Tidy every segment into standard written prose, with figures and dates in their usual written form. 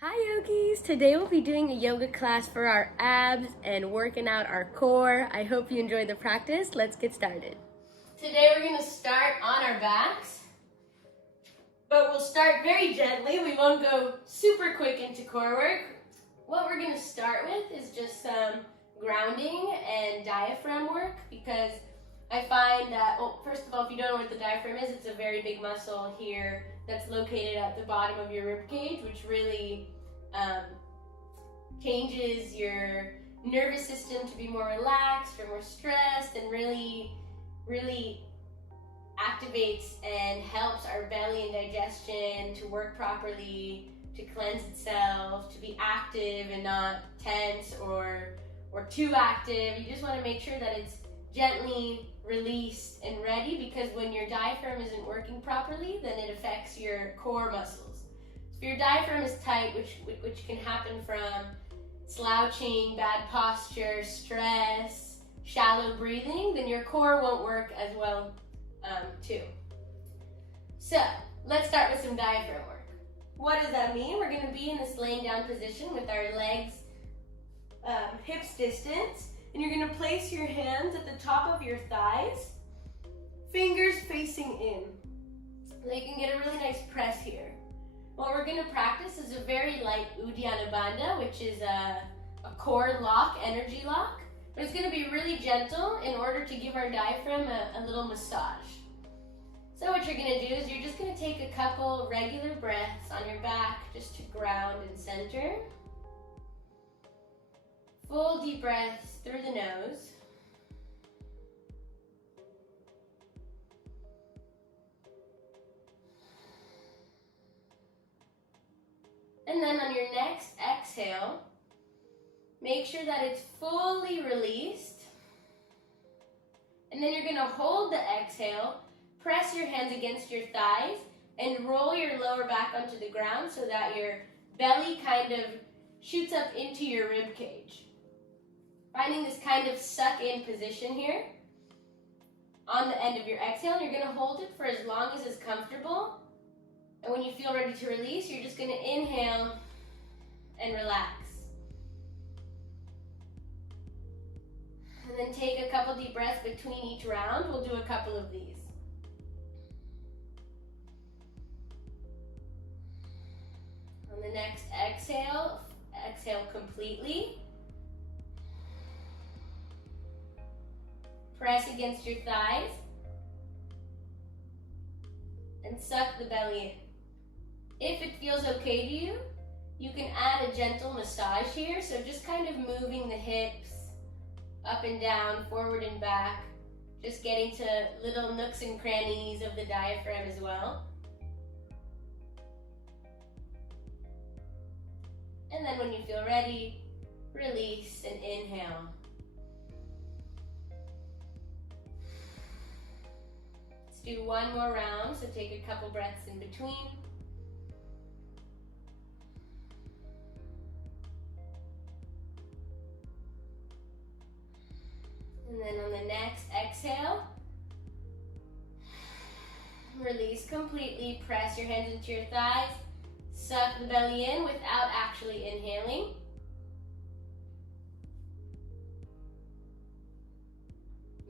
Hi yogis! Today we'll be doing a yoga class for our abs and working out our core. I hope you enjoy the practice. Let's get started. Today we're going to start on our backs, but we'll start very gently. We won't go super quick into core work. What we're going to start with is just some grounding and diaphragm work, because I find that, well, first of all, if you don't know what the diaphragm is, it's a very big muscle here that's located at the bottom of your rib cage, which really changes your nervous system to be more relaxed or more stressed, and really activates and helps our belly and digestion to work properly, to cleanse itself, to be active and not tense or too active. You just want to make sure that it's gently released and ready, because when your diaphragm isn't working properly, then it affects your core muscles. So if your diaphragm is tight, which can happen from slouching, bad posture, stress, shallow breathing, then your core won't work as well too. So let's start with some diaphragm work. What does that mean? We're going to be in this laying down position with our legs hips distance. And you're going to place your hands at the top of your thighs, fingers facing in. So you can get a really nice press here. What we're going to practice is a very light Uddiyana Bandha, which is a core lock, energy lock. But it's going to be really gentle in order to give our diaphragm a little massage. So what you're going to do is you're just going to take a couple regular breaths on your back just to ground and center. Full deep breaths through the nose. And then on your next exhale, make sure that it's fully released. And then you're going to hold the exhale, press your hands against your thighs, and roll your lower back onto the ground so that your belly kind of shoots up into your rib cage. Finding this kind of suck in position here on the end of your exhale, and you're going to hold it for as long as is comfortable. And when you feel ready to release, you're just going to inhale and relax. And then take a couple deep breaths between each round. We'll do a couple of these. On the next exhale, exhale completely. Press against your thighs and suck the belly in. If it feels okay to you, you can add a gentle massage here. So just kind of moving the hips up and down, forward and back, just getting to little nooks and crannies of the diaphragm as well. And then when you feel ready, release and inhale. Do one more round, so take a couple breaths in between. And then on the next exhale, release completely, press your hands into your thighs, suck the belly in without actually inhaling.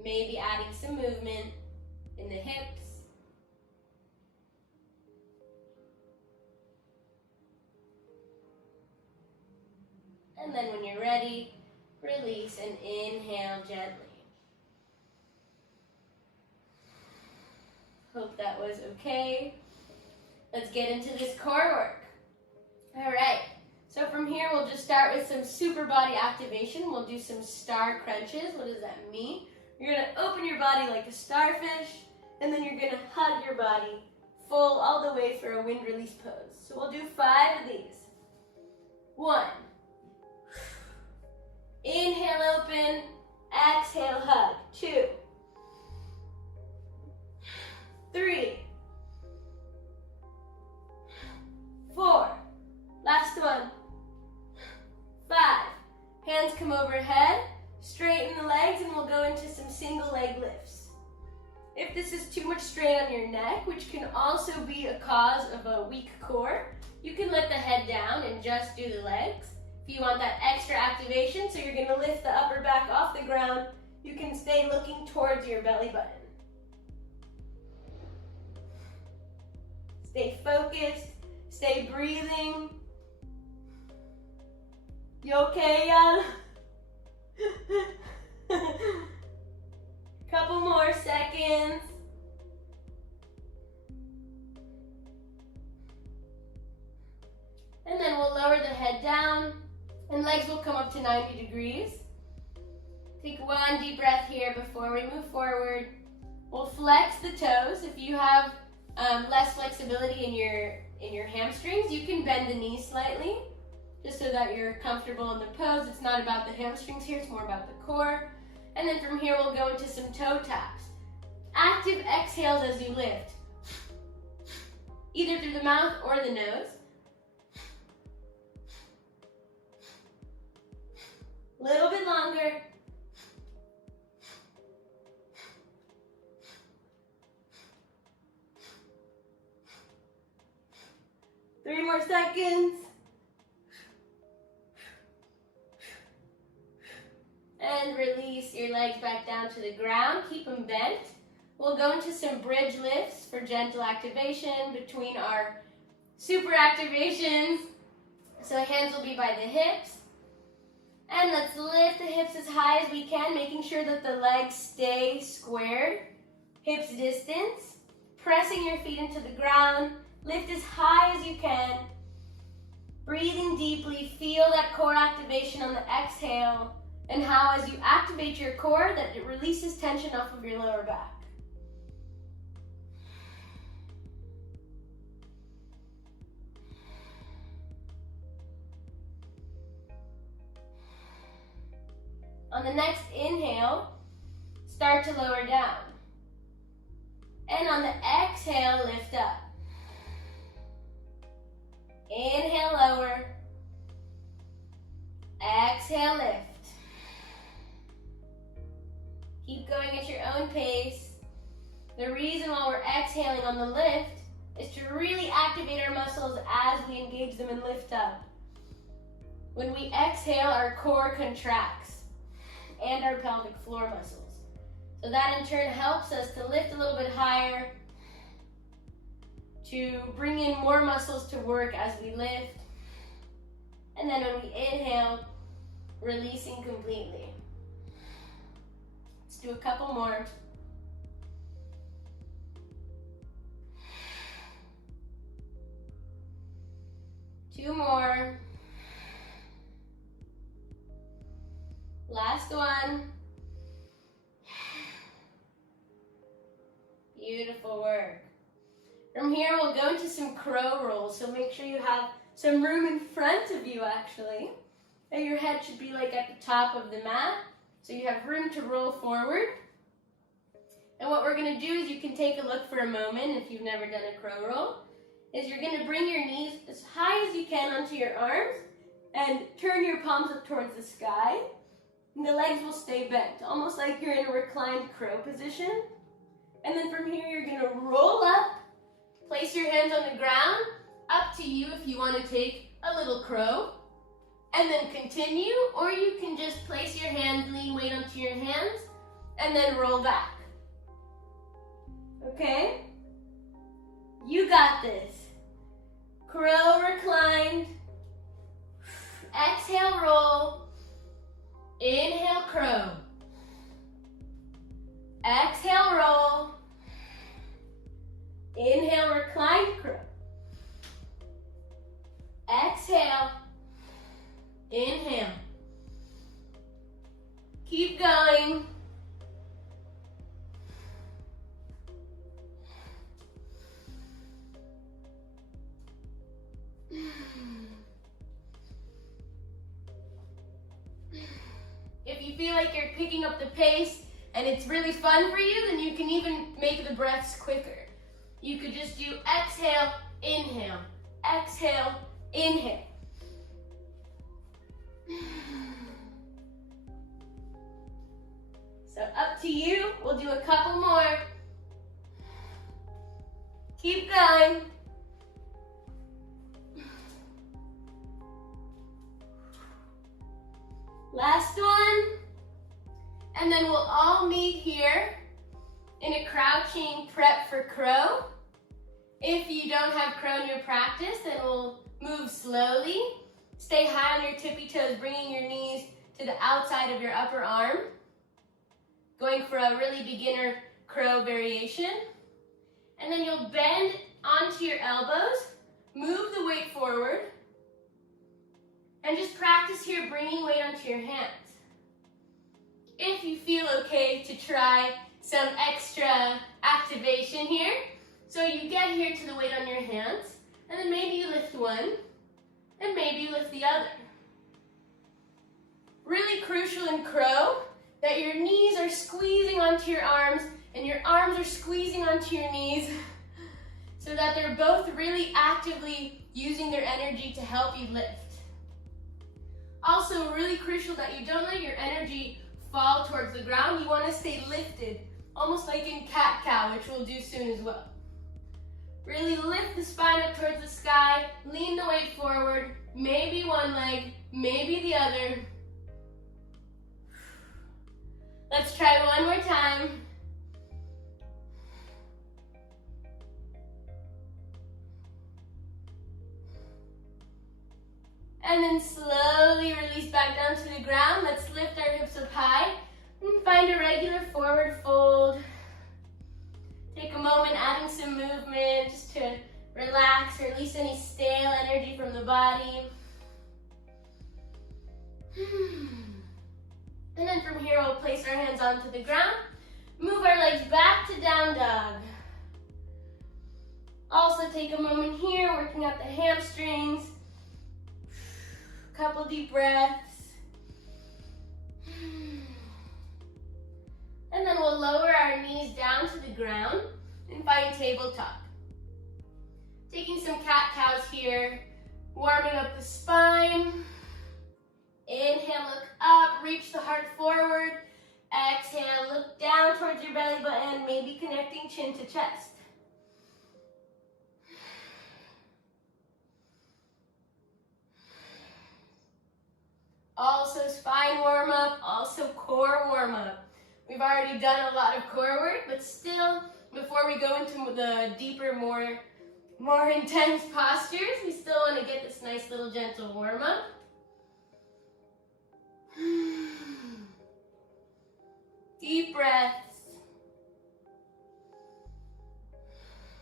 Maybe adding some movement in the hips. And then when you're ready, release and inhale gently. Hope that was okay. Let's get into this core work. All right, so from here we'll just start with some super body activation. We'll do some star crunches. What does that mean? You're going to open your body like a starfish, and then you're going to hug your body full all the way for a wind release pose. So we'll do 5 of these. 1. Inhale, open. Exhale, hug. 2. 3. 4. Last one. 5. Hands come overhead. Straighten the legs, and we'll go into some single leg lifts. If this is too much strain on your neck, which can also be a cause of a weak core, you can let the head down and just do the legs. If you want that extra activation, so you're going to lift the upper back off the ground, you can stay looking towards your belly button. Stay focused, stay breathing. You okay, Jan? Couple more seconds. And then we'll lower the head down and legs will come up to 90 degrees. Take one deep breath here before we move forward. We'll flex the toes. If you have less flexibility in your hamstrings, you can bend the knees slightly just so that you're comfortable in the pose. It's not about the hamstrings here, it's more about the core. And then from here we'll go into some toe taps. Active exhales as you lift, either through the mouth or the nose. Little bit longer. Three more seconds. And release your legs back down to the ground. Keep them bent. We'll go into some bridge lifts for gentle activation between our super activations. So hands will be by the hips. And let's lift the hips as high as we can, making sure that the legs stay squared. Hips distance. Pressing your feet into the ground. Lift as high as you can. Breathing deeply. Feel that core activation on the exhale. And how as you activate your core, that it releases tension off of your lower back. On the next inhale, start to lower down. And on the exhale, lift up. Inhale, lower. Exhale, lift. Keep going at your own pace. The reason why we're exhaling on the lift is to really activate our muscles as we engage them and lift up. When we exhale, our core contracts and our pelvic floor muscles. So that in turn helps us to lift a little bit higher, to bring in more muscles to work as we lift. And then when we inhale, releasing completely. Let's do a couple more. Two more. Last one. Beautiful work. From here, we'll go into some crow rolls. So make sure you have some room in front of you, actually. And your head should be like at the top of the mat. So you have room to roll forward. And what we're going to do is you can take a look for a moment if you've never done a crow roll. Is you're going to bring your knees as high as you can onto your arms and turn your palms up towards the sky. And the legs will stay bent, almost like you're in a reclined crow position. And then from here, you're going to roll up, place your hands on the ground. Up to you if you want to take a little crow. And then continue, or you can just place your hands, lean weight onto your hands, and then roll back. Okay? You got this. Crow reclined. Exhale, roll. Inhale, crow. Exhale, roll. Inhale, reclined crow. Exhale. Inhale. Keep going. If you feel like you're picking up the pace and it's really fun for you, then you can even make the breaths quicker. You could just do exhale, inhale, exhale, inhale. So up to you. We'll do a couple more. Keep going. Last one. And then we'll all meet here in a crouching prep for crow. If you don't have crow in your practice, then we'll move slowly. Stay high on your tippy toes, bringing your knees to the outside of your upper arm. Going for a really beginner crow variation. And then you'll bend onto your elbows, move the weight forward, and just practice here bringing weight onto your hands. If you feel okay to try some extra activation here, so you get here to the weight on your hands, and then maybe you lift one, and maybe you lift the other. Really crucial in crow that your knees are squeezing onto your arms, and your arms are squeezing onto your knees, so that they're both really actively using their energy to help you lift. Also, really crucial that you don't let your energy fall towards the ground. You want to stay lifted, almost like in cat-cow, which we'll do soon as well. Really lift the spine up towards the sky, lean the weight forward, maybe one leg, maybe the other. Let's try one more time. And then slowly release back down to the ground. Let's lift our hips up high and find a regular forward fold. Take a moment adding some movement just to relax, release any stale energy from the body. And then from here we'll place our hands onto the ground. Move our legs back to down dog. Also take a moment here, working out the hamstrings. Couple deep breaths. And then we'll lower our knees down to the ground and find tabletop. Taking some cat-cows here, warming up the spine. Inhale, look up, reach the heart forward. Exhale, look down towards your belly button, maybe connecting chin to chest. Also spine warm up, also core warm up. We've already done a lot of core work, but still, before we go into the deeper, more intense postures, we still want to get this nice little gentle warm up. Deep breaths.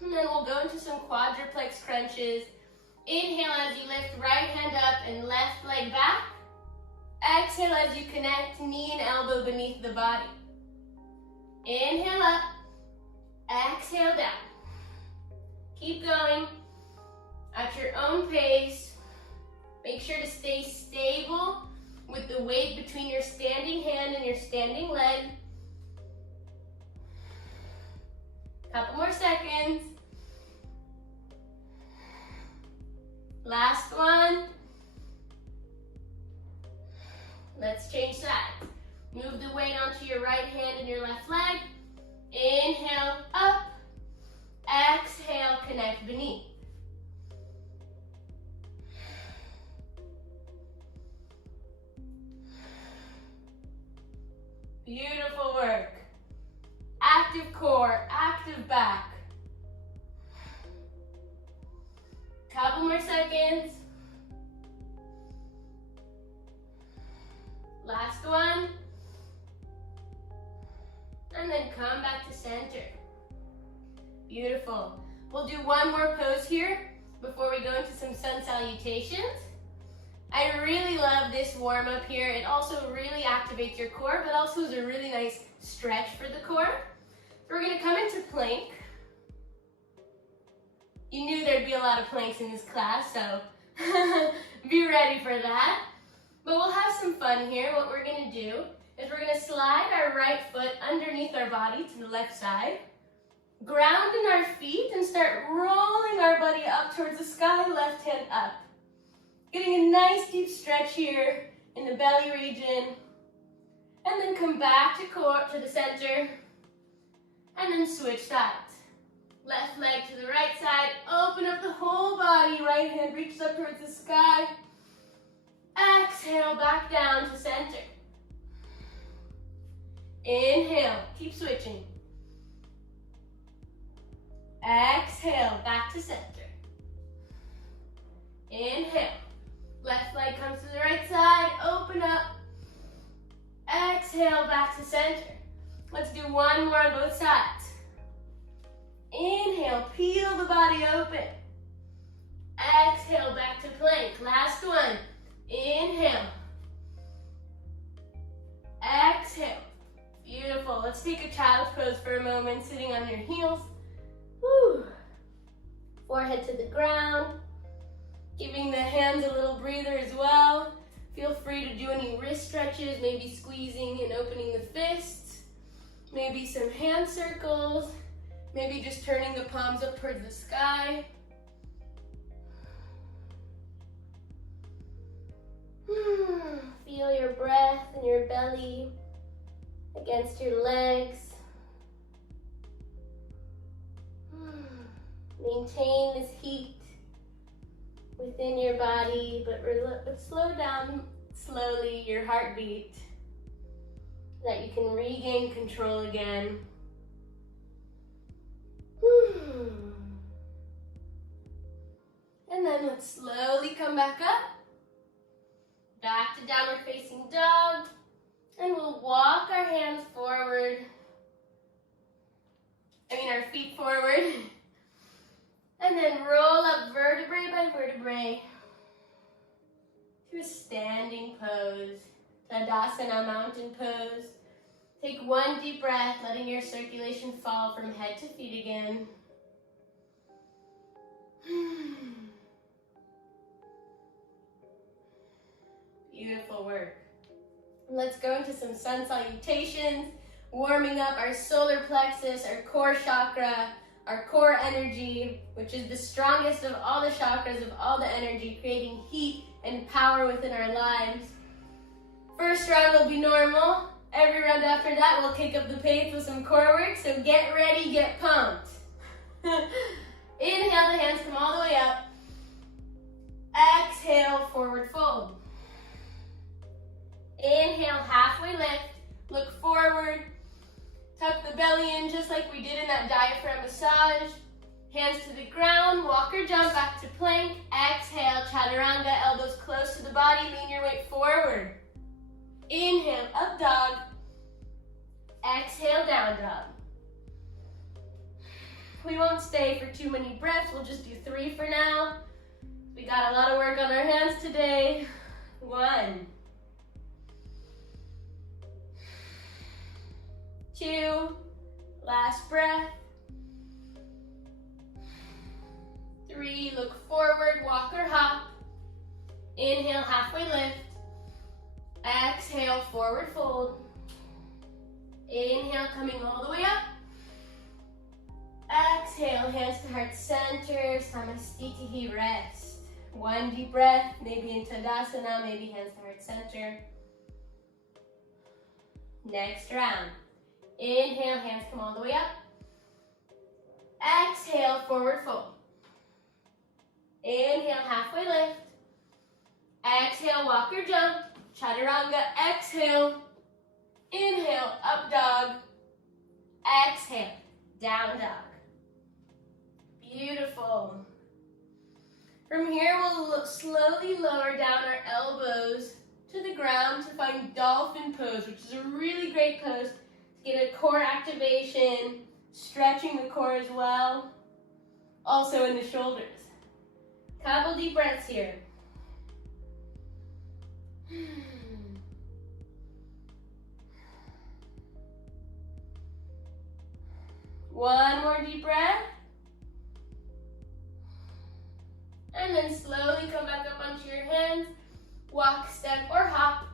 And then we'll go into some quadruplex crunches. Inhale as you lift right hand up and left leg back. Exhale as you connect knee and elbow beneath the body. Inhale up, exhale down. Keep going at your own pace. Make sure to stay stable with the weight between your standing hand and your standing leg. Couple more seconds. Last one. Let's change sides. Move the weight onto your right hand and your left leg. Inhale up. Exhale, connect beneath. Beautiful work. Active core, active back. Couple more seconds. Last one. And then come back to center. Beautiful. We'll do one more pose here before we go into some sun salutations. I really love this warm up here. It also really activates your core, but also is a really nice stretch for the core. So we're gonna come into plank. You knew there'd be a lot of planks in this class, so be ready for that. But we'll have some fun here. What we're gonna do is we're gonna slide our right foot underneath our body to the left side, ground in our feet, and start rolling our body up towards the sky, left hand up. Getting a nice deep stretch here in the belly region. And then come back to the center. And then switch sides. Left leg to the right side. Open up the whole body. Right hand reaches up towards the sky. Exhale, Exhale, back down to center. Inhale, keep switching. Exhale, back to center. Inhale, left leg comes to the right side, open up. Exhale, back to center. Let's do one more on both sides. Inhale, peel the body open. Exhale, back to plank. Last one. Inhale. Exhale. Beautiful. Let's take a child's pose for a moment, sitting on your heels. Woo. Forehead to the ground. Giving the hands a little breather as well. Feel free to do any wrist stretches, maybe squeezing and opening the fists. Maybe some hand circles. Maybe just turning the palms up towards the sky. Feel your breath and your belly against your legs. Maintain this heat within your body, but slow down slowly your heartbeat so that you can regain control again. And then let's slowly come back up. Back to downward facing dog. And we'll walk our hands forward. Our feet forward. And then roll up vertebrae by vertebrae to a standing pose. Tadasana, mountain pose. Take one deep breath, letting your circulation fall from head to feet again. Beautiful work. Let's go into some sun salutations, warming up our solar plexus, our core chakra, our core energy, which is the strongest of all the chakras, of all the energy, creating heat and power within our lives. First round will be normal. Every round after that, we'll kick up the pace with some core work, so get ready, get pumped. Inhale, the hands come all the way up. Exhale, forward fold. Inhale, halfway lift, look forward. Tuck the belly in just like we did in that diaphragm massage. Hands to the ground, walk or jump back to plank. Exhale, chaturanga, elbows close to the body, lean your weight forward. Inhale, up dog. Exhale, down dog. We won't stay for too many breaths, we'll just do 3 for now. We got a lot of work on our hands today. 1. 2, last breath. 3, look forward, walk or hop. Inhale, halfway lift. Exhale, forward fold. Inhale, coming all the way up. Exhale, hands to heart center, Samastitihi, rest. 1 deep breath, maybe in Tadasana, maybe hands to heart center. Next round. Inhale, hands come all the way up. Exhale, forward fold. Inhale, halfway lift. Exhale, walk or jump. Chaturanga, exhale. Inhale, up dog. Exhale, down dog. Beautiful. From here, we'll slowly lower down our elbows to the ground to find dolphin pose, which is a really great pose to get a core activation, stretching the core as well, also in the shoulders. Couple deep breaths here. One more deep breath. And then slowly come back up onto your hands. Walk, step, or hop.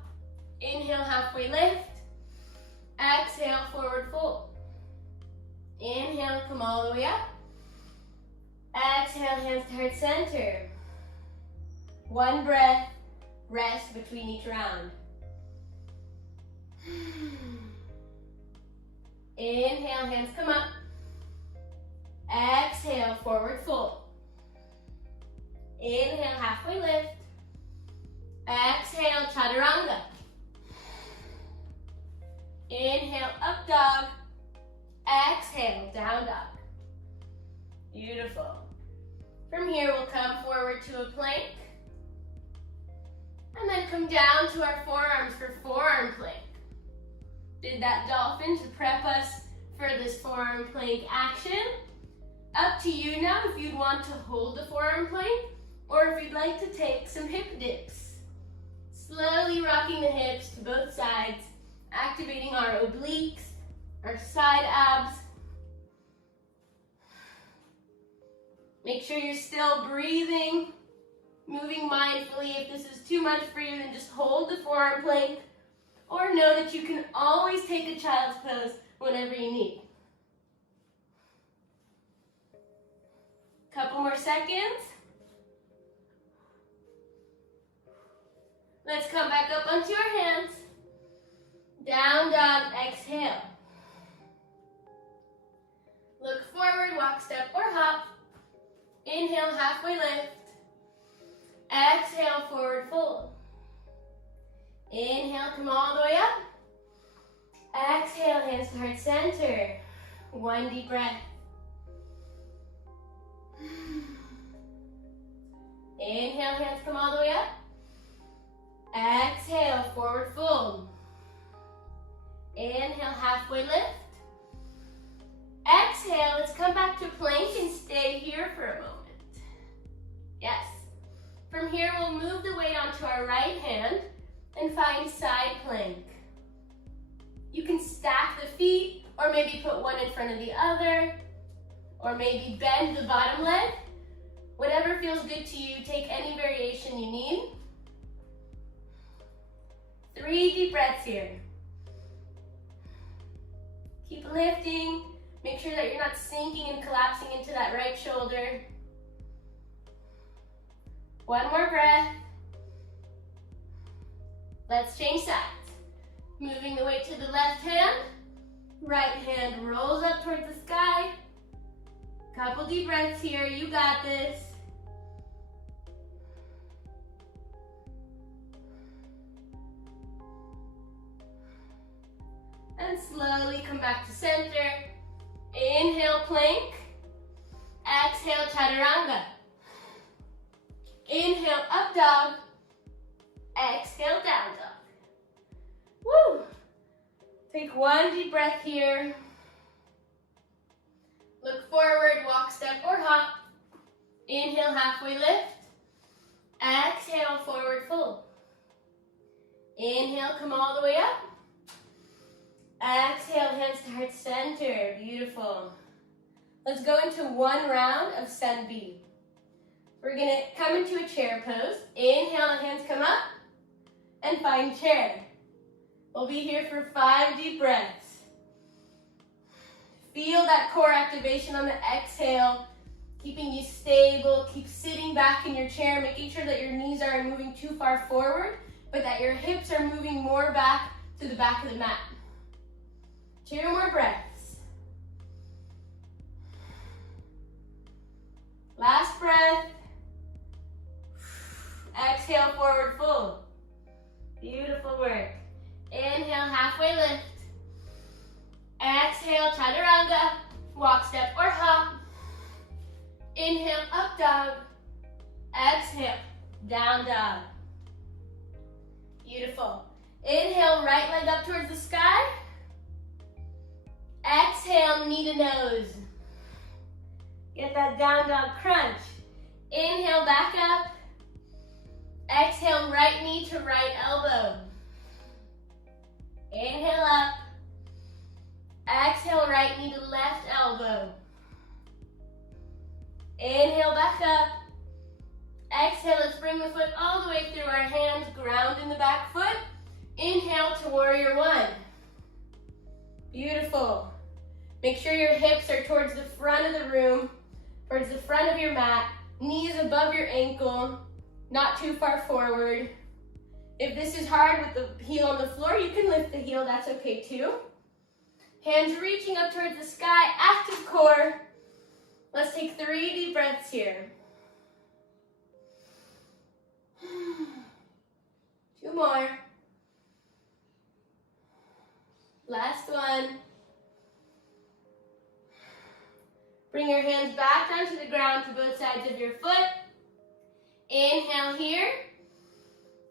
Inhale, halfway lift. Exhale, forward fold. Inhale, come all the way up. Exhale, hands to heart center. 1 breath, rest between each round. Inhale, hands come up. Exhale, forward fold. Inhale, halfway lift. Exhale, chaturanga. Inhale, up dog. Exhale, down dog. Beautiful. From here, we'll come forward to a plank. And then come down to our forearms for forearm plank. Did that dolphin to prep us for this forearm plank action. Up to you now if you'd want to hold the forearm plank or if you'd like to take some hip dips. Slowly rocking the hips to both sides, activating our obliques, our side abs. Make sure you're still breathing, moving mindfully. If this is too much for you, then just hold the forearm plank, or know that you can always take a child's pose whenever you need. Couple more seconds. Let's come back up onto our hands. Down dog, exhale. Look forward, walk, step, or hop. Inhale, halfway lift. Exhale, forward fold. Inhale, come all the way up. Exhale, hands to heart center. One deep breath. Inhale, hands come all the way up. Exhale, forward fold. Inhale, halfway lift. Exhale, let's come back to plank and stay here for a moment. Yes. From here, we'll move the weight onto our right hand and find side plank. You can stack the feet, or maybe put one in front of the other, or maybe bend the bottom leg. Whatever feels good to you, take any variation you need. 3 deep breaths here. Keep lifting. Make sure that you're not sinking and collapsing into that right shoulder. One more breath. Let's change sides. Moving the weight to the left hand. Right hand rolls up towards the sky. Couple deep breaths here. You got this. And slowly come back to center. Inhale, plank. Exhale, chaturanga. Inhale, up dog. Exhale, down dog. Woo! Take one deep breath here. Look forward, walk, step, or hop. Inhale, halfway lift. Exhale, forward fold. Inhale, come all the way up. Exhale, hands to heart center. Beautiful. Let's go into one round of sun B. We're gonna come into a chair pose. Inhale, hands come up. And find chair. We'll be here for 5 deep breaths. Feel that core activation on the exhale, keeping you stable. Keep sitting back in your chair, making sure that your knees aren't moving too far forward, but that your hips are moving more back to the back of the mat. 2 more breaths. Last breath. Exhale, forward fold. Beautiful work. Inhale, halfway lift. Exhale, chaturanga. Walk, step, or hop. Inhale, up dog. Exhale, down dog. Beautiful. Inhale, right leg up towards the sky. Exhale, knee to nose. Get that down dog crunch. Inhale, back up. Exhale, right knee to right elbow. Inhale up. Exhale, right knee to left elbow. Inhale, back up. Exhale, let's bring the foot all the way through our hands, ground in the back foot. Inhale to warrior one. Beautiful. Make sure your hips are towards the front of the room, towards the front of your mat, knees above your ankle, not too far forward. If this is hard with the heel on the floor, you can lift the heel, that's okay too. Hands reaching up towards the sky, active core. Let's take 3 deep breaths here. Bring your hands back down to the ground to both sides of your foot. Inhale here.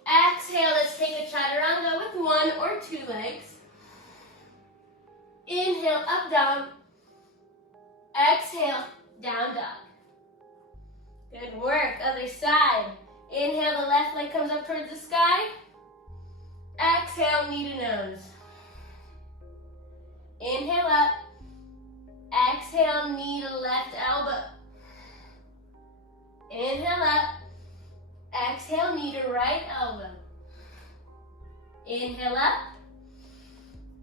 Exhale, let's take a chaturanga with 1 or 2 legs. Inhale, up dog. Exhale, down dog. Good work, other side. Inhale, the left leg comes up towards the sky. Exhale, knee to nose. Inhale up. Exhale, knee to left elbow. Inhale up. Exhale, knee to right elbow. Inhale up.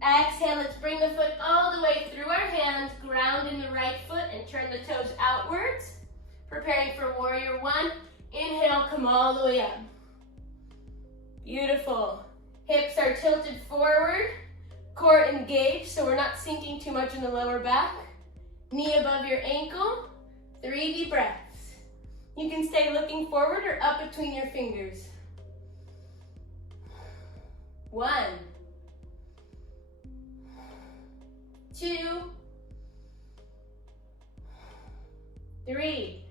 Exhale, let's bring the foot all the way through our hands, ground in the right foot and turn the toes outwards. Preparing for warrior 1. Inhale, come all the way up. Beautiful. Hips are tilted forward, core engaged so we're not sinking too much in the lower back. Knee above your ankle, 3 deep breaths. You can stay looking forward or up between your fingers. 1, 2, 3.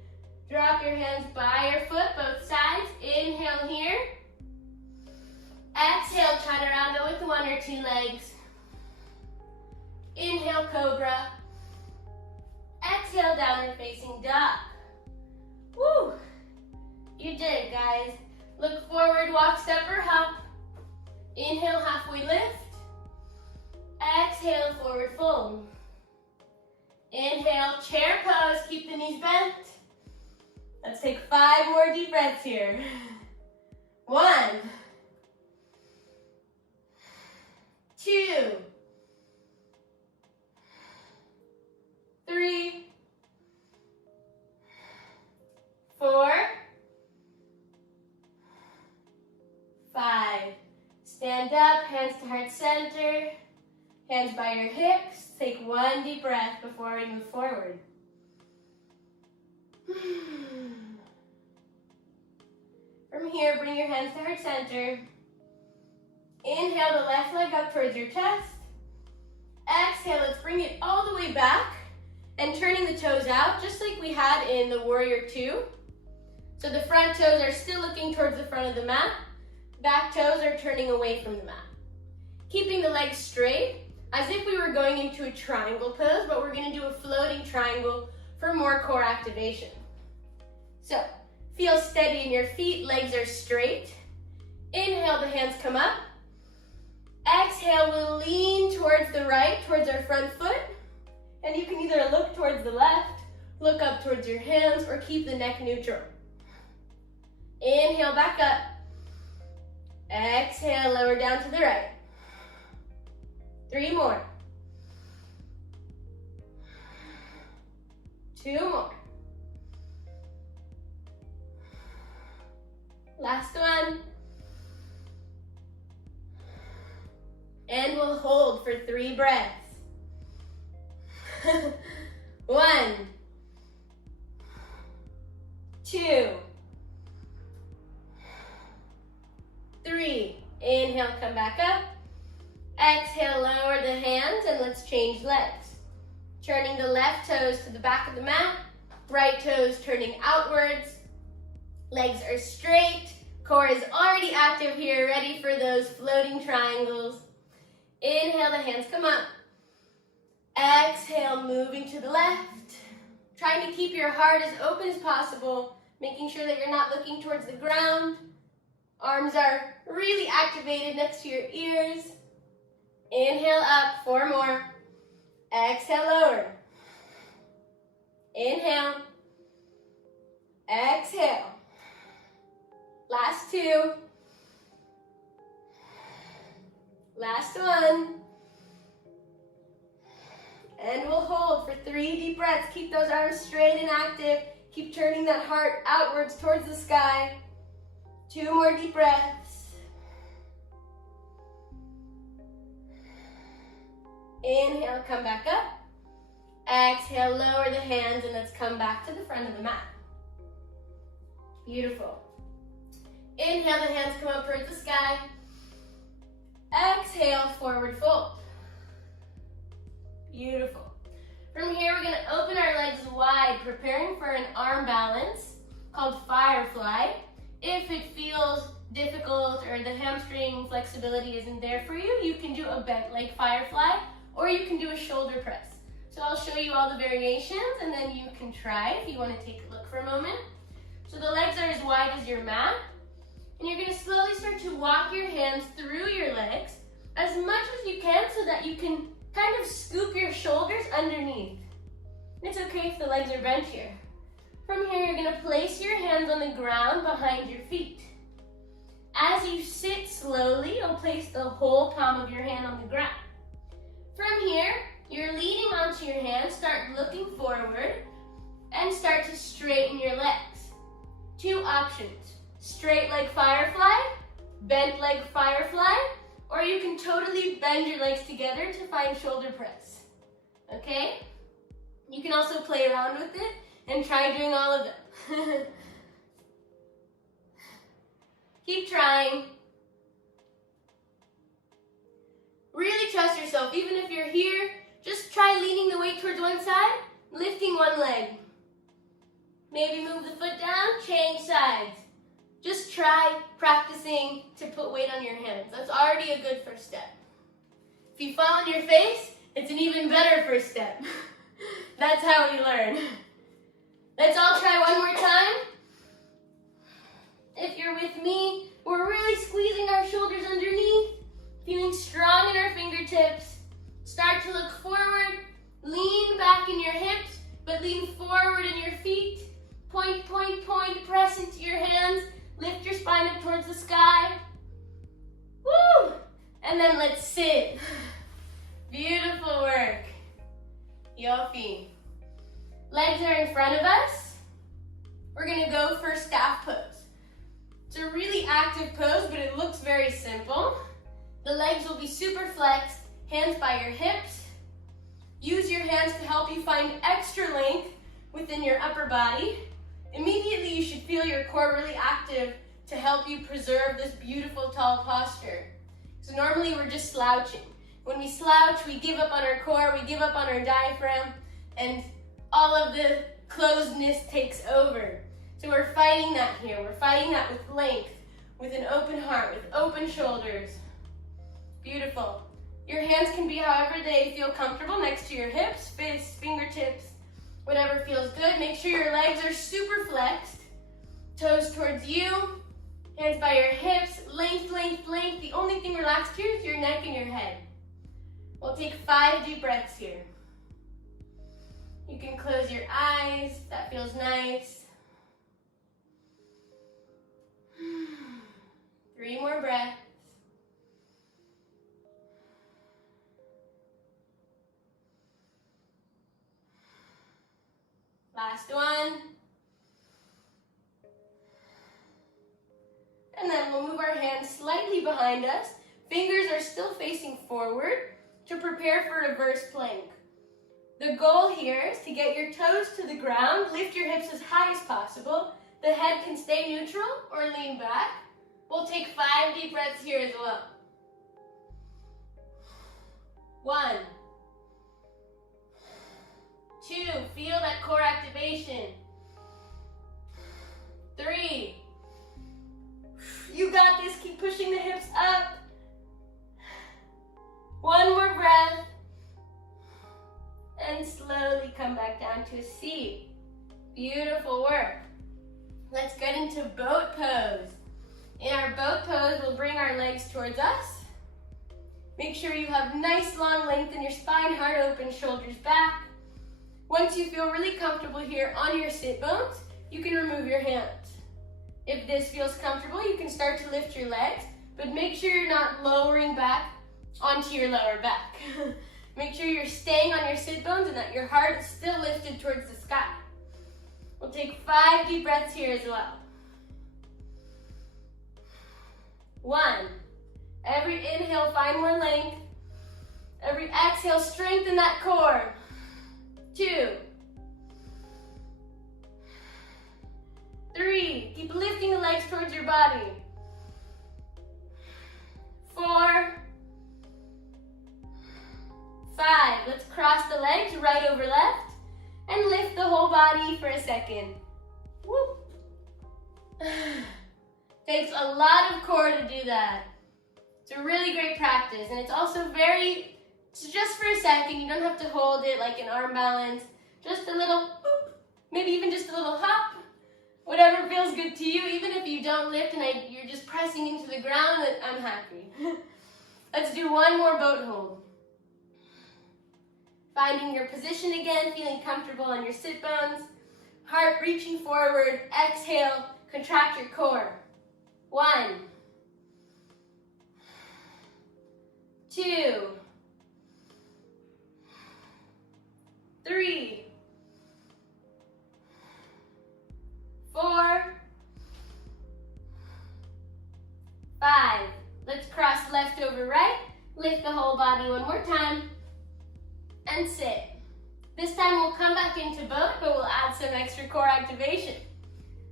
Drop your hands by your foot, both sides. Inhale here. Exhale, chaturanga with 1 or 2 legs. Inhale, cobra. Exhale, downward facing dog. Woo! You did it, guys. Look forward, walk, step, or hop. Inhale, halfway lift. Exhale, forward fold. Inhale, chair pose, keep the knees bent. Let's take 5 more deep breaths here. 1, 2, 3, 4, 5. Stand up, hands to heart center, hands by your hips. Take 1 deep breath before we move forward. From here, bring your hands to heart center. Inhale the left leg up towards your chest. Exhale, let's bring it all the way back and turning the toes out just like we had in the warrior 2. So the front toes are still looking towards the front of the mat. Back toes are turning away from the mat. Keeping the legs straight as if we were going into a triangle pose, but we're going to do a floating triangle for more core activation. So feel steady in your feet, legs are straight. Inhale, the hands come up. Exhale, we'll lean towards the right, towards our front foot. And you can either look towards the left, look up towards your hands, or keep the neck neutral. Inhale, back up. Exhale, lower down to the right. 3 more. 2 more. Last one. And we'll hold for 3 breaths. 1, 2, 3. Inhale, come back up. Exhale, lower the hands and let's change legs. Turning the left toes to the back of the mat. Right toes turning outwards. Legs are straight. Core is already active here, ready for those floating triangles. Inhale, the hands come up. Exhale, moving to the left. Trying to keep your heart as open as possible, making sure that you're not looking towards the ground. Arms are really activated next to your ears. Inhale up, 4 more. Exhale, lower. Inhale. Exhale. Last 2. Last 1. And we'll hold for 3 deep breaths. Keep those arms straight and active. Keep turning that heart outwards towards the sky. 2 more deep breaths. Inhale, come back up. Exhale, lower the hands and let's come back to the front of the mat. Beautiful. Inhale, the hands come up towards the sky. Exhale, forward fold. Beautiful. From here, we're gonna open our legs wide, preparing for an arm balance called firefly. If it feels difficult or the hamstring flexibility isn't there for you, you can do a bent leg firefly, or you can do a shoulder press. So I'll show you all the variations and then you can try if you want to take a look for a moment. So the legs are as wide as your mat, and you're going to slowly start to walk your hands through your legs as much as you can so that you can kind of scoop your shoulders underneath. It's okay if the legs are bent here. From here, you're going to place your hands on the ground behind your feet. As you sit slowly, you'll place the whole palm of your hand on the ground. From here, you're leaning onto your hands, start looking forward, and start to straighten your legs. Two options: straight leg firefly, bent leg firefly, or you can totally bend your legs together to find shoulder press. Okay? You can also play around with it and try doing all of them. Keep trying. Really trust yourself. Even if you're here, just try leaning the weight towards one side, lifting one leg. Maybe move the foot down, change sides. Just try practicing to put weight on your hands. That's already a good first step. If you fall on your face, it's an even better first step. That's how we learn. Let's all try one more time. If you're with me, we're really squeezing our shoulders underneath, feeling strong in our fingertips. Start to look forward, lean back in your hips, but lean forward in your feet. Point, point, point, press into your hands. Lift your spine up towards the sky. Woo! And then let's sit. Beautiful work. Yofi. Legs are in front of us. We're gonna go for staff pose. It's a really active pose, but it looks very simple. The legs will be super flexed, hands by your hips. Use your hands to help you find extra length within your upper body. Immediately, you should feel your core really active to help you preserve this beautiful tall posture. So normally we're just slouching. When we slouch, we give up on our core, we give up on our diaphragm, and all of the closedness takes over. So we're fighting that here. We're fighting that with length, with an open heart, with open shoulders. Beautiful. Your hands can be however they feel comfortable, next to your hips, fists, fingertips, whatever feels good. Make sure your legs are super flexed. Toes towards you, hands by your hips, length, length, length. The only thing relaxed here is your neck and your head. We'll take 5 deep breaths here. You can close your eyes, that feels nice. 3 more breaths. Last one. And then we'll move our hands slightly behind us. Fingers are still facing forward to prepare for reverse plank. The goal here is to get your toes to the ground, lift your hips as high as possible. The head can stay neutral or lean back. We'll take 5 deep breaths here as well. 1, 2, feel that core activation. 3, you got this, keep pushing the hips up. 1 more breath. And slowly come back down to a seat. Beautiful work. Let's get into boat pose. In our boat pose, we'll bring our legs towards us. Make sure you have nice long length in your spine, heart open, shoulders back. Once you feel really comfortable here on your sit bones, you can remove your hands. If this feels comfortable, you can start to lift your legs, but make sure you're not lowering back onto your lower back. Make sure you're staying on your sit bones and that your heart is still lifted towards the sky. We'll take 5 deep breaths here as well. 1, every inhale, find more length. Every exhale, strengthen that core. 2, 3, keep lifting the legs towards your body. 4, 5, let's cross the legs right over left and lift the whole body for a second. Woo. Takes a lot of core to do that. It's a really great practice, and it's also it's just for a second. You don't have to hold it like an arm balance. Just a little boop, maybe even just a little hop. Whatever feels good to you, even if you don't lift and you're just pressing into the ground, I'm happy. Let's do one more boat hold. Finding your position again, feeling comfortable on your sit bones. Heart reaching forward, exhale, contract your core. 1, 2, 3, 4, 5. Let's cross left over right. Lift the whole body one more time. And sit. This time we'll come back into boat, but we'll add some extra core activation.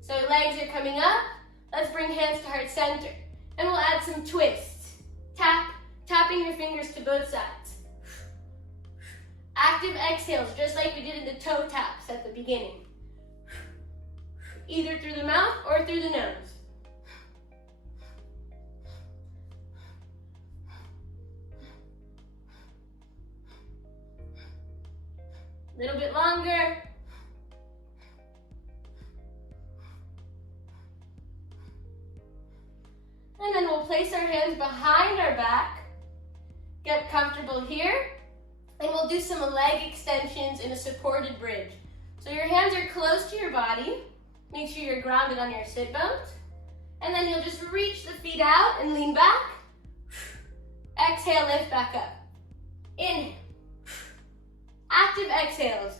So legs are coming up. Let's bring hands to heart center. And we'll add some twists. Tapping your fingers to both sides. Active exhales, just like we did in the toe taps at the beginning. Either through the mouth or through the nose. A little bit longer. And then we'll place our hands behind our back. Get comfortable here. And we'll do some leg extensions in a supported bridge. So your hands are close to your body. Make sure you're grounded on your sit bones. And then you'll just reach the feet out and lean back. Exhale, lift back up. Inhale. Active exhales.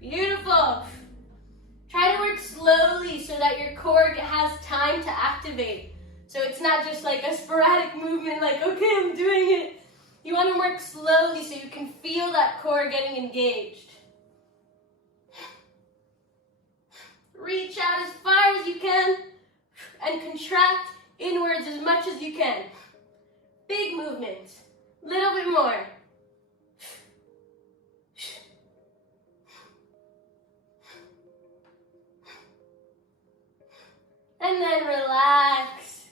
Beautiful. Try to work slowly so that your core has time to activate. So it's not just like a sporadic movement, like, okay, I'm doing it. You want to work slowly so you can feel that core getting engaged. Reach out as far as you can and contract inwards as much as you can. Big movement. Little bit more. And then relax.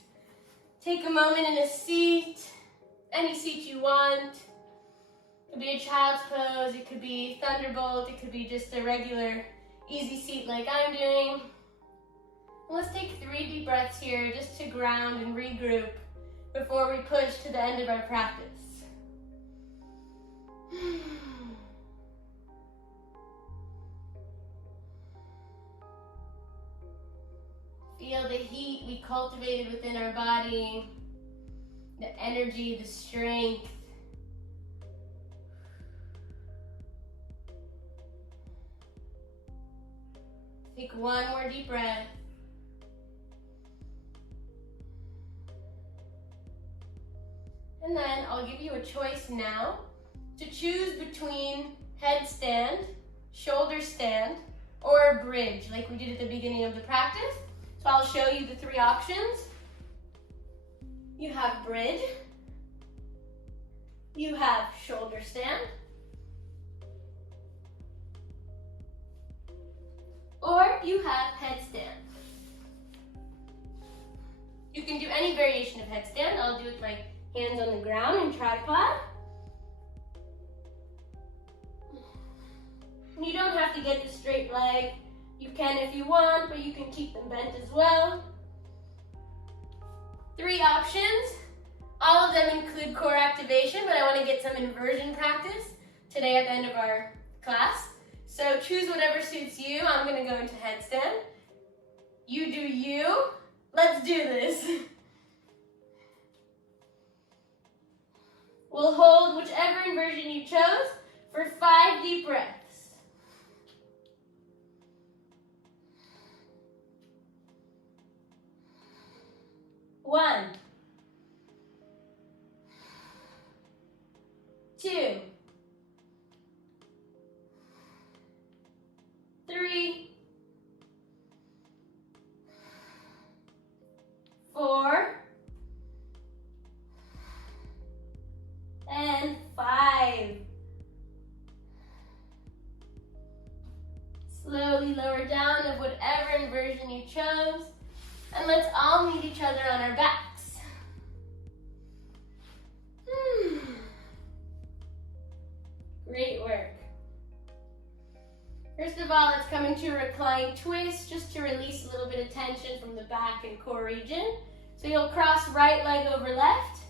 Take a moment in a seat. Any seat you want. It could be a child's pose. It could be thunderbolt. It could be just a regular easy seat like I'm doing. Let's take 3 deep breaths here just to ground and regroup before we push to the end of our practice. Feel the heat we cultivated within our body, the energy, the strength. Take one more deep breath. And then I'll give you a choice now to choose between headstand, shoulder stand, or a bridge like we did at the beginning of the practice. So I'll show you the 3 options. You have bridge, you have shoulder stand, or you have headstand. You can do any variation of headstand. I'll do it with my hands on the ground and tripod. You don't have to get the straight leg. You can if you want, but you can keep them bent as well. 3 options. All of them include core activation, but I want to get some inversion practice today at the end of our class. So choose whatever suits you. I'm going to go into headstand. You do you. Let's do this. We'll hold whichever inversion you chose for 5 deep breaths. 1, 2, 3, 4, slowly lower down of whatever inversion you chose. And let's all meet each other on our backs. Great work. First of all, let's come into a reclined twist just to release a little bit of tension from the back and core region. So you'll cross right leg over left,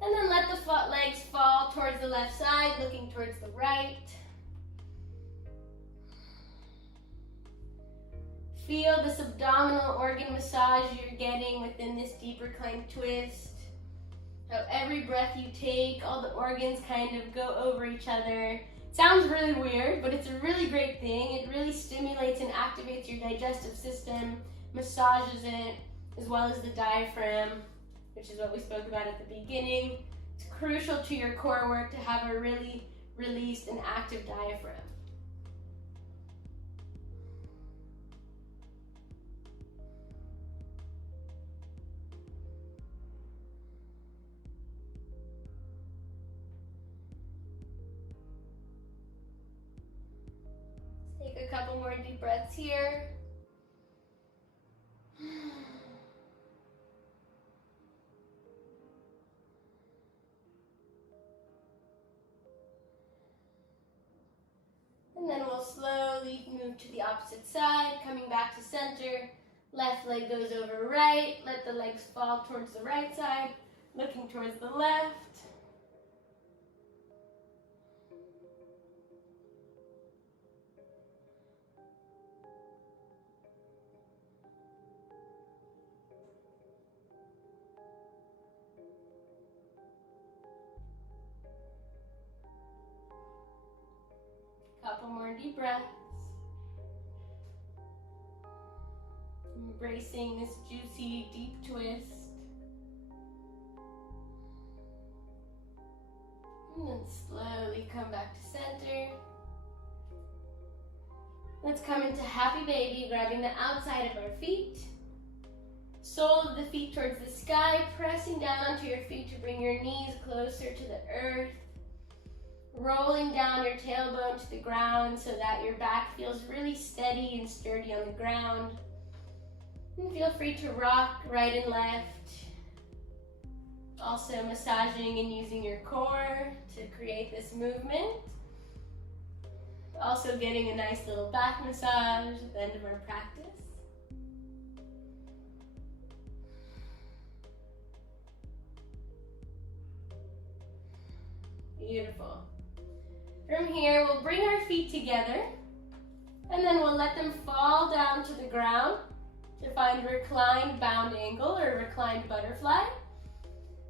and then let the legs fall towards the left side, looking towards the right. Feel this abdominal organ massage you're getting within this deep reclined twist. How every breath you take, all the organs kind of go over each other. Sounds really weird, but it's a really great thing. It really stimulates and activates your digestive system, massages it, as well as the diaphragm, which is what we spoke about at the beginning. It's crucial to your core work to have a really released and active diaphragm. Take a couple more deep breaths here. And then we'll slowly move to the opposite side, coming back to center. Left leg goes over right. Let the legs fall towards the right side, looking towards the left. Couple more deep breaths. Embracing this juicy, deep twist. And then slowly come back to center. Let's come into happy baby, grabbing the outside of our feet. Sole of the feet towards the sky, pressing down onto your feet to bring your knees closer to the earth. Rolling down your tailbone to the ground so that your back feels really steady and sturdy on the ground. And feel free to rock right and left. Also massaging and using your core to create this movement. Also getting a nice little back massage at the end of our practice. Beautiful. From here, we'll bring our feet together, and then we'll let them fall down to the ground to find reclined bound angle or reclined butterfly.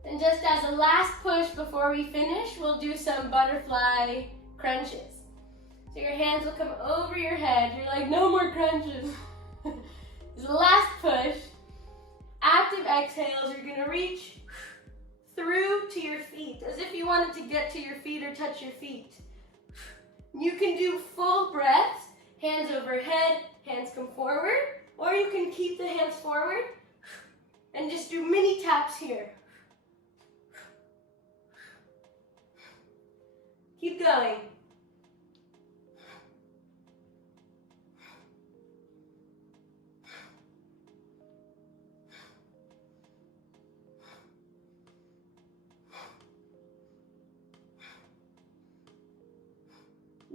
And just as a last push before we finish, we'll do some butterfly crunches. So your hands will come over your head. You're like, no more crunches. This is the last push. Active exhales, you're gonna reach through to your feet, as if you wanted to get to your feet or touch your feet. You can do full breaths, hands overhead, hands come forward, or you can keep the hands forward and just do mini taps here. Keep going.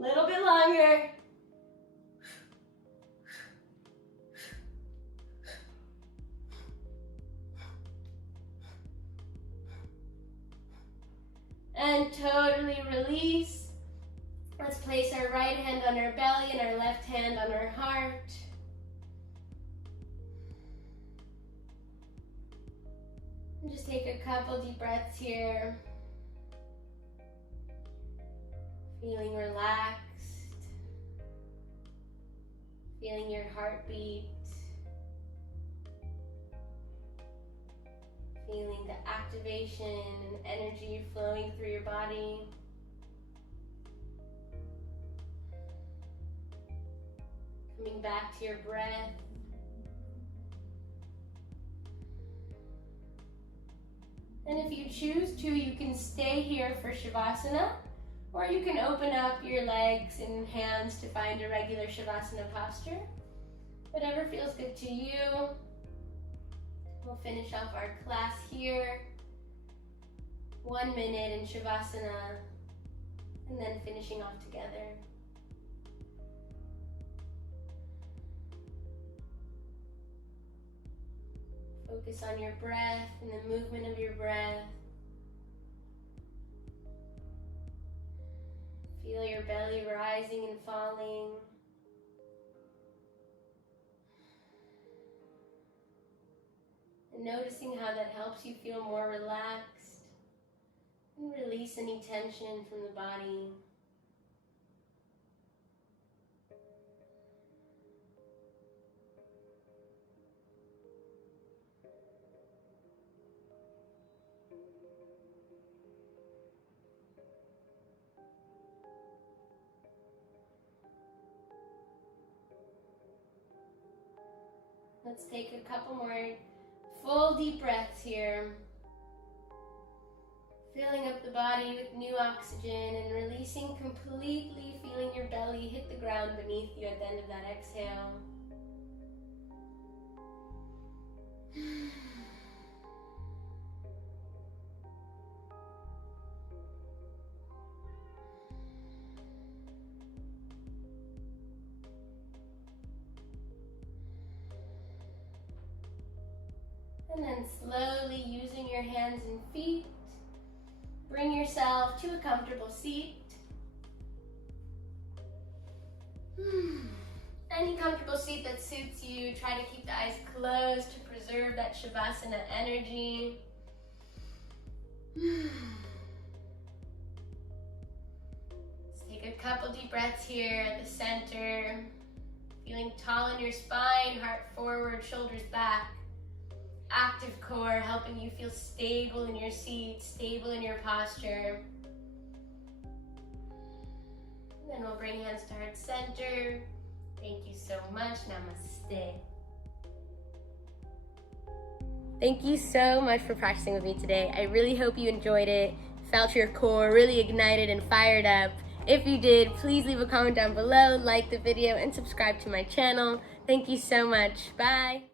Little bit longer. And totally release. Let's place our right hand on our belly and our left hand on our heart. And just take a couple deep breaths here. Feeling relaxed. Feeling your heartbeat. Feeling the activation and energy flowing through your body. Coming back to your breath. And if you choose to, you can stay here for Shavasana, Or you can open up your legs and hands to find a regular Shavasana posture. Whatever feels good to you. We'll finish off our class here. 1 minute in Shavasana, and then finishing off together. Focus on your breath and the movement of your breath. Feel your belly rising and falling. And noticing how that helps you feel more relaxed and release any tension from the body. Let's take a couple more full deep breaths here. Filling up the body with new oxygen and releasing completely, feeling your belly hit the ground beneath you at the end of that exhale. And then slowly using your hands and feet, bring yourself to a comfortable seat. Any comfortable seat that suits you. Try to keep the eyes closed to preserve that Shavasana energy. Let's take a couple deep breaths here at the center. Feeling tall in your spine, heart forward, shoulders back. Active core, helping you feel stable in your seat, stable in your posture. And then we'll bring hands to heart center. Thank you so much. Namaste. Thank you so much for practicing with me today. I really hope you enjoyed it, felt your core really ignited and fired up. If you did, please leave a comment down below, like the video, and subscribe to my channel. Thank you so much. Bye.